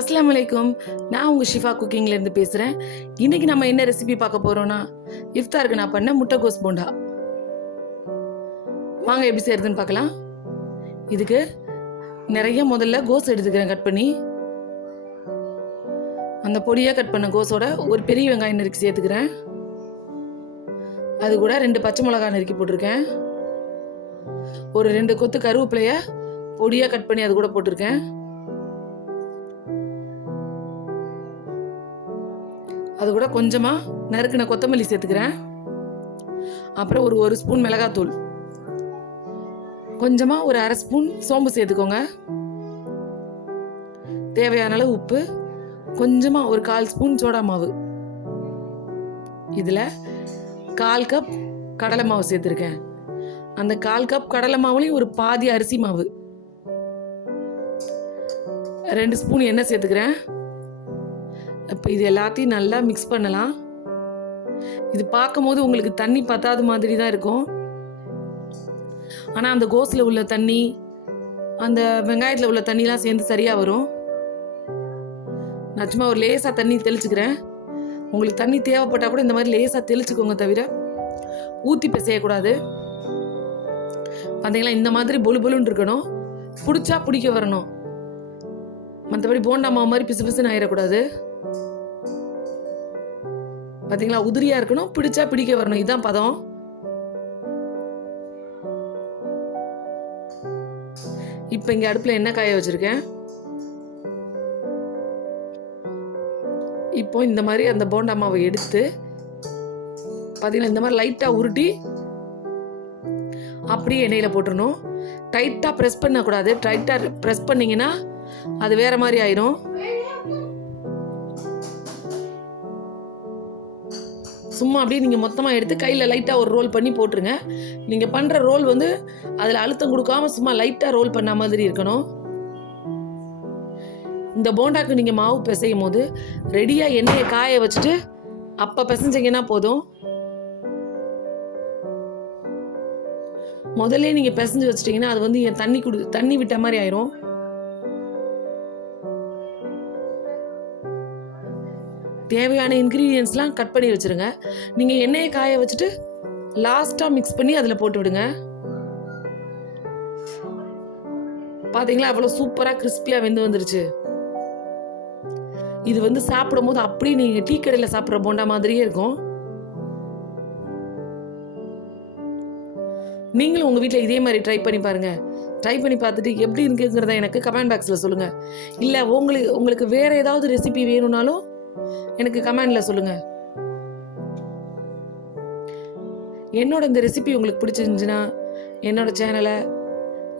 அஸ்ஸலாமு அலைக்கும். நான் உங்கள் ஷிஃபா குக்கிங்லேருந்து பேசுகிறேன். இன்றைக்கி நம்ம என்ன ரெசிபி பார்க்க போகிறோன்னா, இஃப்தாருக்கு நான் பண்ண முட்டைகோஸ் போண்டா. வாங்க எப்படி செய்கிறதுன்னு பார்க்கலாம். இதுக்கு நிறைய முதல்ல கோஸ் எடுத்துக்கிறேன் கட் பண்ணி. அந்த பொடியாக கட் பண்ண கோஸோட ஒரு பெரிய வெங்காயம் நறுக்கி சேர்த்துக்கிறேன். அது கூட 2 பச்சை மிளகாய் நறுக்கி போட்டிருக்கேன். ஒரு 2 கொத்து கருவேப்பிலையை பொடியாக கட் பண்ணி அது கூட போட்டிருக்கேன். அது கூட கொஞ்சமாக நறுக்கின கொத்தமல்லி சேர்த்துக்கிறேன். அப்புறம் ஒரு ஸ்பூன் மிளகாத்தூள், கொஞ்சமாக ஒரு 1/2 ஸ்பூன் சோம்பு சேர்த்துக்கோங்க. தேவையான அளவு உப்பு, கொஞ்சமாக ஒரு 1/4 ஸ்பூன் சோடா மாவு. இதில் 1/4 கப் கடலை மாவு சேர்த்துருக்கேன். அந்த 1/4 கப் கடலை மாவுலையும் ஒரு பாதி அரிசி மாவு. 2 ஸ்பூன் எண்ணெய் சேர்த்துக்கிறேன். இப்போ இது எல்லாத்தையும் நல்லா மிக்ஸ் பண்ணலாம். இது பார்க்கும் போது உங்களுக்கு தண்ணி பத்தாத மாதிரி தான் இருக்கும். ஆனால் அந்த கோஸில் உள்ள தண்ணி, அந்த வெங்காயத்தில் உள்ள தண்ணிலாம் சேர்ந்து சரியாக வரும். நான் சும்மா ஒரு லேசாக தண்ணி தெளிச்சுக்கிறேன். உங்களுக்கு தண்ணி தேவைப்பட்டால் கூட இந்த மாதிரி லேசாக தெளிச்சுக்கோங்க, தவிர ஊற்றி பிசையக்கூடாது. பார்த்தீங்களா, இந்த மாதிரி பொலு பொலுன்னு இருக்கணும். பிடிச்சா பிடிக்க வரணும். மற்றபடி போண்டா மாவு மாதிரி பிசு பிசுன்னு ஆயிடக்கூடாது. பார்த்தீங்களா, உதிரியா இருக்கணும், பிடிச்சா பிடிக்க வரணும். இதுதான் பதம். இப்போ இங்கே அடுப்பில் எண்ணெய் காய வச்சிருக்கேன். இப்போ இந்த மாதிரி அந்த போண்டா மாவை எடுத்து பார்த்தீங்கன்னா இந்த மாதிரி லைட்டாக உருட்டி அப்படியே எண்ணெயில் போட்டுடணும். டைட்டாக ப்ரெஸ் பண்ணக்கூடாது. டைட்டாக ப்ரெஸ் பண்ணிங்கன்னா அது வேற மாதிரி ஆயிரும். சும்மா அப்படியே நீங்கள் மொத்தமாக எடுத்து கையில் லைட்டாக ஒரு ரோல் பண்ணி போட்டுருங்க. நீங்கள் பண்ணுற ரோல் வந்து அதில் அழுத்தம் கொடுக்காம சும்மா லைட்டாக ரோல் பண்ண மாதிரி இருக்கணும். இந்த போண்டாக்கு நீங்கள் மாவு பிசையும் போது ரெடியாக எண்ணெயை காய வச்சுட்டு அப்போ பிசைஞ்சிங்கன்னா போதும். முதல்ல நீங்கள் பிசைஞ்சு வச்சிட்டிங்கன்னா அது வந்து தண்ணி விட்ட மாதிரி ஆயிரும். தேவையான இன்க்ரீடியன்ஸ்லாம் கட் பண்ணி வச்சுருங்க. நீங்கள் எண்ணெயை காய வச்சுட்டு லாஸ்ட்டாக மிக்ஸ் பண்ணி அதில் போட்டு விடுங்க. பார்த்தீங்களா, அவ்வளோ சூப்பராக கிறிஸ்பியாக வெந்து வந்துருச்சு. இது வந்து சாப்பிடும் போது அப்படியே நீங்கள் டீ கடையில் சாப்பிட்ற போண்டா மாதிரியே இருக்கும். நீங்களும் உங்கள் வீட்டில் இதே மாதிரி ட்ரை பண்ணி பாருங்கள். ட்ரை பண்ணி பார்த்துட்டு எப்படி இருக்குங்கிறத எனக்கு கமெண்ட் பாக்ஸில் சொல்லுங்கள். இல்லை உங்களுக்கு வேறு ஏதாவது ரெசிபி வேணும்னாலும் எனக்கு கமெண்டில் சொல்லுங்கள். என்னோட இந்த ரெசிபி உங்களுக்கு பிடிச்சிருந்துச்சுன்னா என்னோட சேனலை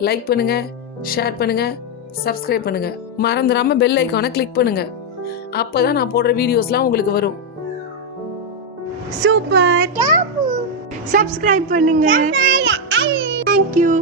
லைக் பண்ணுங்கள், ஷேர் பண்ணுங்கள், சப்ஸ்கிரைப் பண்ணுங்கள். மறந்துடாமல் பெல் ஐக்கானை கிளிக் பண்ணுங்கள். அப்போ தான் நான் போடுற வீடியோஸ்லாம் உங்களுக்கு வரும். சூப்பர். சப்ஸ்கிரைப் பண்ணுங்க. தேங்க்யூ.